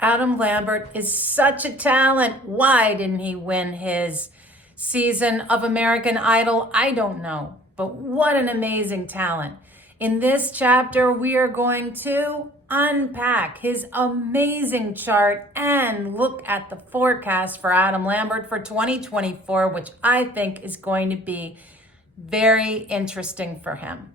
Adam Lambert is such a talent. Why didn't he win his season of American Idol? I don't know, but what an amazing talent. In this chapter, we are going to unpack his amazing chart and look at the forecast for Adam Lambert for 2024, which I think is going to be very interesting for him.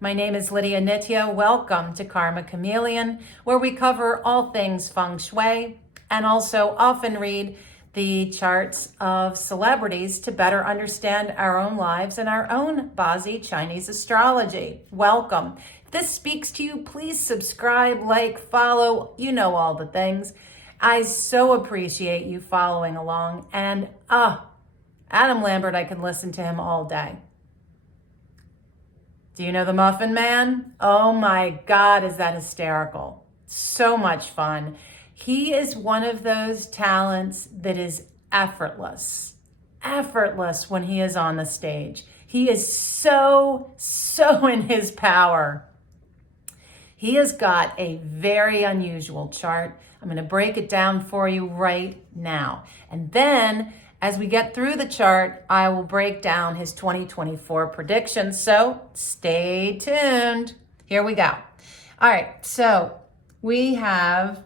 My name is Lydia Nitya. Welcome to Karma Chameleon, where we cover all things feng shui and also often read the charts of celebrities to better understand our own lives and our own Bazi Chinese Astrology. Welcome. If this speaks to you, please subscribe, like, follow, you know all the things. I so appreciate you following along. And Adam Lambert, I can listen to him all day. Do you know the Muffin Man? Oh my God, is that hysterical. So much fun. He is one of those talents that is effortless when he is on the stage. He is so in his power. He has got a very unusual chart. I'm going to break it down for you right now. And then as we get through the chart, I will break down his 2024 predictions. So stay tuned. Here we go. All right. So we have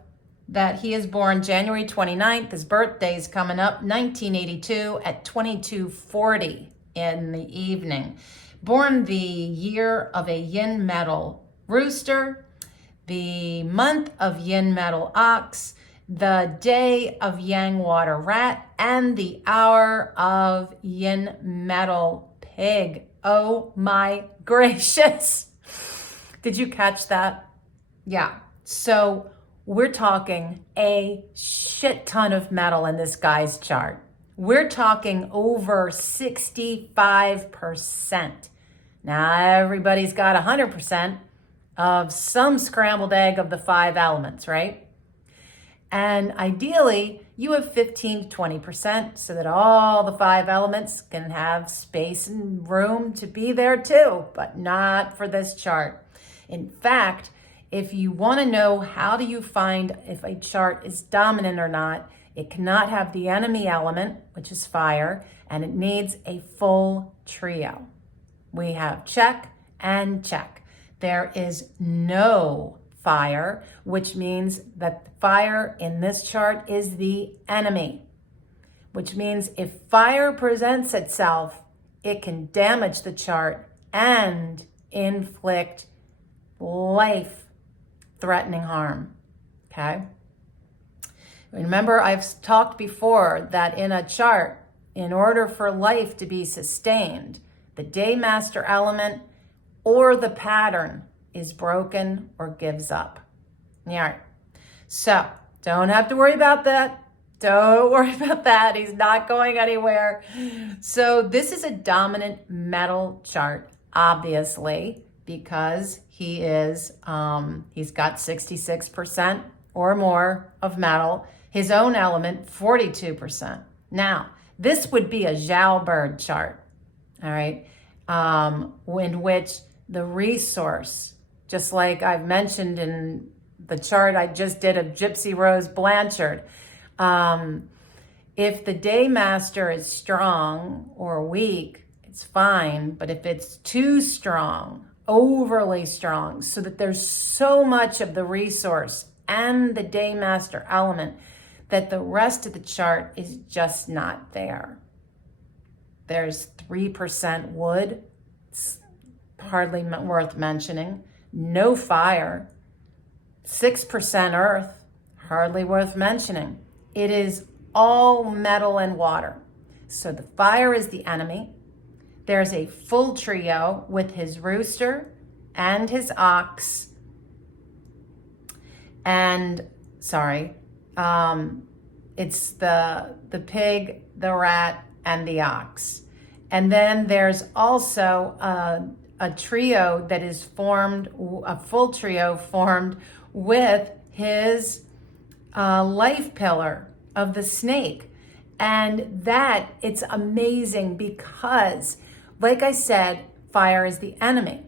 that he is born January 29th. His birthday is coming up, 1982 at 22:40 in the evening. Born the year of a yin metal rooster, the month of yin metal ox, the day of yang water rat, and the hour of yin metal pig. Oh my gracious. Did you catch that? Yeah. So we're talking a shit ton of metal in this guy's chart. We're talking over 65%. Now everybody's got 100% of some scrambled egg of the 5 elements, right? And ideally, you have 15 to 20% so that all the 5 elements can have space and room to be there too, but not for this chart. In fact, if you want to know how do you find if a chart is dominant or not, it cannot have the enemy element, which is fire, and it needs a full trio. We have check and check. There is no fire, which means that fire in this chart is the enemy, which means if fire presents itself, it can damage the chart and inflict life-threatening harm, okay? Remember, I've talked before that in a chart, in order for life to be sustained, the day master element or the pattern is broken or gives up. All right. So don't have to worry about that. Don't worry about that. He's not going anywhere. So this is a dominant metal chart, obviously, because he is, he's got 66% or more of metal. His own element, 42%. Now, this would be a Zhao bird chart, all right, in which the resource, just like I've mentioned in the chart I just did of Gypsy Rose Blanchard, if the day master is strong or weak, it's fine. But if it's too strong, overly strong, so that there's so much of the resource and the day master element that the rest of the chart is just not there. There's 3% wood. It's hardly worth mentioning. No fire, 6% earth, hardly worth mentioning. It is all metal and water. So the fire is the enemy. There's a full trio with his rooster and his ox. And, it's the pig, the rat, and the ox. And then there's also a trio that is formed, a full trio formed with his life pillar of the snake. And that, it's amazing because, like I said, fire is the enemy.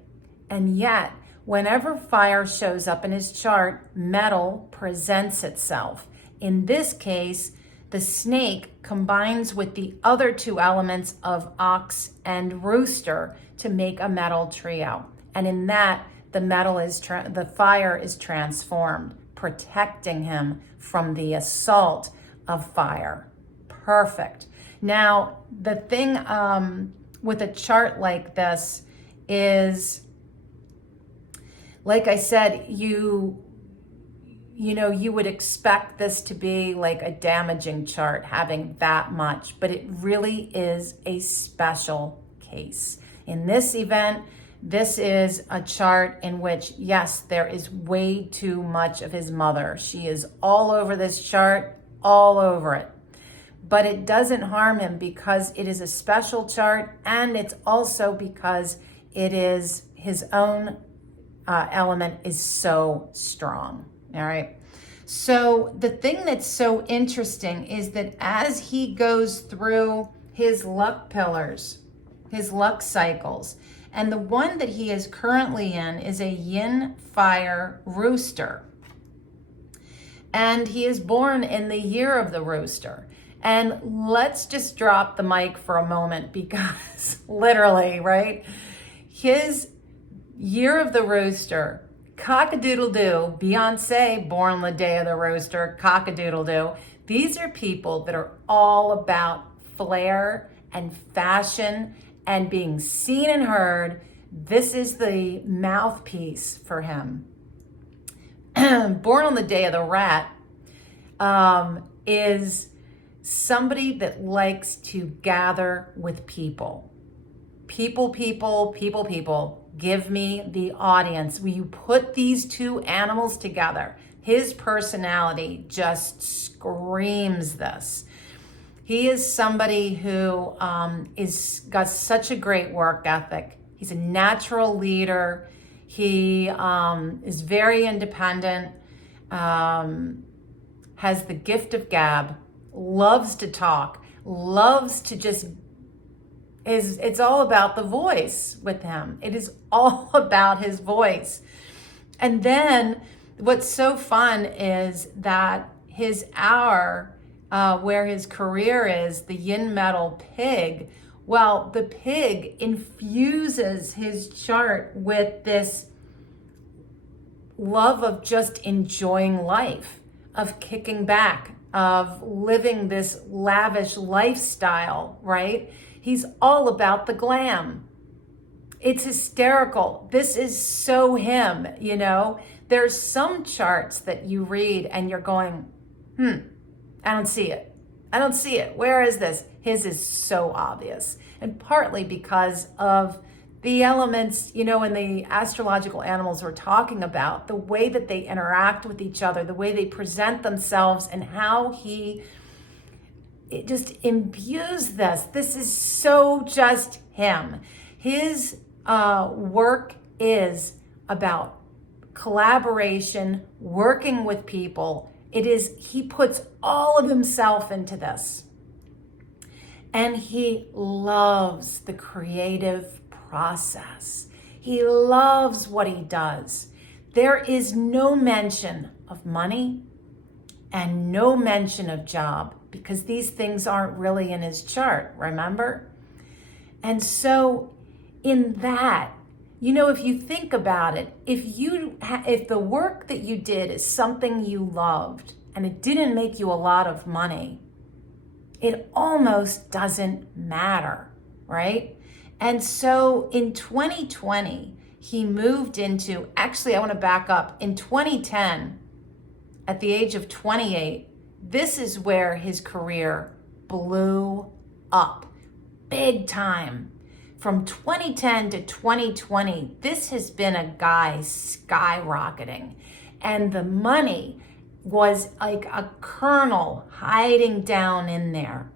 And yet, Whenever fire shows up in his chart, metal presents itself. In this case, the snake combines with the other two elements of ox and rooster to make a metal trio. And in that, the fire is transformed, protecting him from the assault of fire. Perfect. Now, the thing with a chart like this is, like I said, you would expect this to be like a damaging chart, having that much, but it really is a special case. In this event, this is a chart in which, yes, there is way too much of his mother. She is all over this chart, all over it. But it doesn't harm him because it is a special chart, and it's also because it is his own element is so strong. All right. So the thing that's so interesting is that as he goes through his luck pillars, his luck cycles, and the one that he is currently in is a yin fire rooster. And he is born in the year of the rooster. And let's just drop the mic for a moment because literally, right? His year of the rooster, cock-a-doodle-doo, Beyonce, born the day of the rooster, cock-a-doodle-doo. These are people that are all about flair and fashion and being seen and heard. This is the mouthpiece for him. Born on the day of the rat is somebody that likes to gather with people. People. Give me the audience. Will you put these two animals together? His personality just screams this. He is somebody who is got such a great work ethic. He's a natural leader. He is very independent, has the gift of gab, loves to talk, loves to just it's all about the voice with him. It is all about his voice. And then what's so fun is that his hour, where his career is, the yin metal pig, well, the pig infuses his chart with this love of just enjoying life, of kicking back, of living this lavish lifestyle, right? He's all about the glam. It's hysterical. This is so him, you know? There's some charts that you read and you're going, I don't see it. I don't see it. Where is this? His is so obvious. And partly because of the elements, you know, in the astrological animals we're talking about, the way that they interact with each other, the way they present themselves, and how it just imbues this. This is so just him. His work is about collaboration, working with people. He puts all of himself into this. And he loves the creative process. He loves what he does. There is no mention of money and no mention of job, because these things aren't really in his chart, remember? And so in that, you know, if you think about it, if the work that you did is something you loved and it didn't make you a lot of money, it almost doesn't matter, right? And so in 2020, he moved into, actually, I want to back up. In 2010, at the age of 28, this is where his career blew up big time. From 2010 to 2020, this has been a guy skyrocketing. And the money was like a kernel hiding down in there.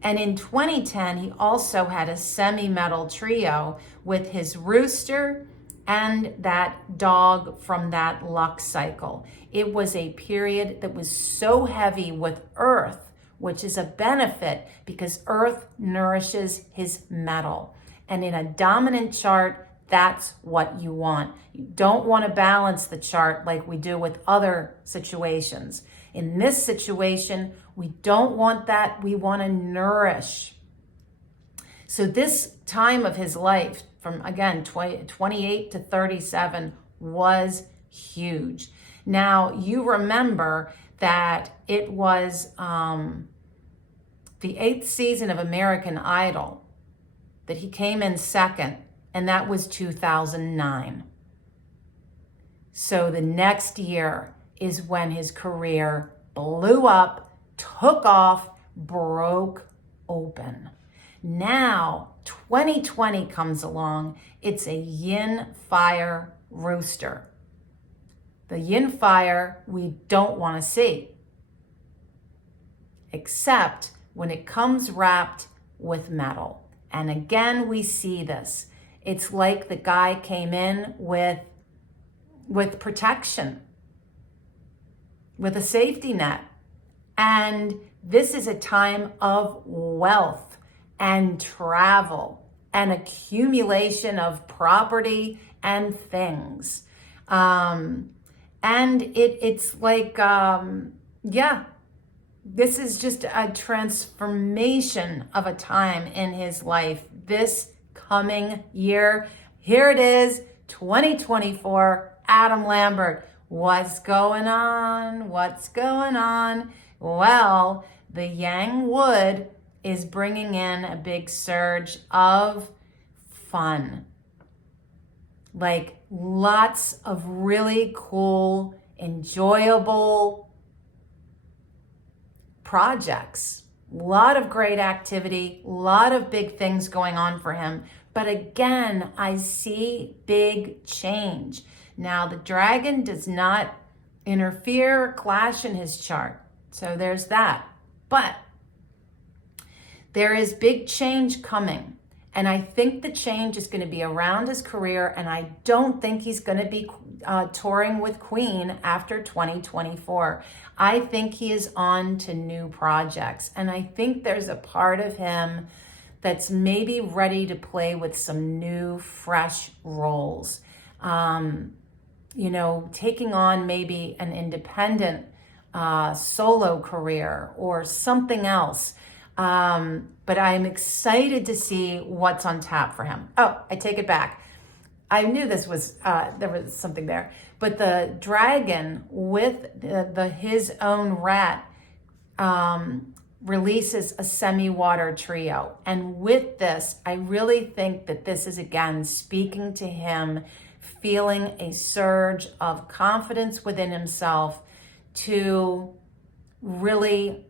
And in 2010, he also had a semi-metal trio with his rooster and that dog from that luck cycle. It was a period that was so heavy with earth, which is a benefit because earth nourishes his metal. And in a dominant chart, that's what you want. You don't want to balance the chart like we do with other situations. In this situation, we don't want that. We want to nourish. So this time of his life, from again 28 to 37, was huge. Now, you remember that it was the 8th season of American Idol that he came in second, and that was 2009. So the next year is when his career blew up, took off, broke open. Now, 2020 comes along. It's a yin fire rooster. The yin fire we don't want to see, except when it comes wrapped with metal. And again, we see this. It's like the guy came in with protection, with a safety net. And this is a time of wealth and travel and accumulation of property and things. And it's like, this is just a transformation of a time in his life. This coming year, here it is, 2024, Adam Lambert. What's going on? What's going on? Well, the Yang Wood is bringing in a big surge of fun. Like lots of really cool, enjoyable projects. A lot of great activity, a lot of big things going on for him. But again, I see big change. Now, the dragon does not interfere or clash in his chart. So there's that. But there is big change coming. And I think the change is going to be around his career, and I don't think he's going to be touring with Queen after 2024. I think he is on to new projects, and I think there's a part of him that's maybe ready to play with some new, fresh roles. Taking on maybe an independent solo career or something else. But I'm excited to see what's on tap for him. Oh, I take it back. I knew this was, there was something there. But the dragon with his own rat releases a semi-water trio. And with this, I really think that this is, again, speaking to him, feeling a surge of confidence within himself to really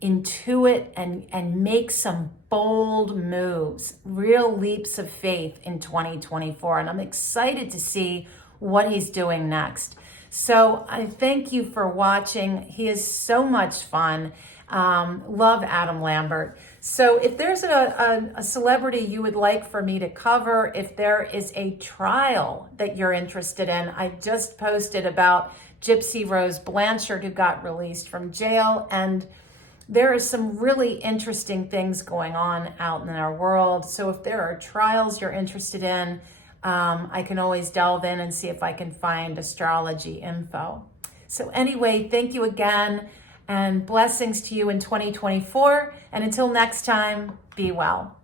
intuit and make some bold moves, real leaps of faith in 2024. And I'm excited to see what he's doing next. So I thank you for watching. He is so much fun. Love Adam Lambert. So if there's a celebrity you would like for me to cover, if there is a trial that you're interested in, I just posted about Gypsy Rose Blanchard, who got released from jail, and there are some really interesting things going on out in our world. So if there are trials you're interested in, I can always delve in and see if I can find astrology info. So anyway, thank you again, and blessings to you in 2024. And until next time, be well.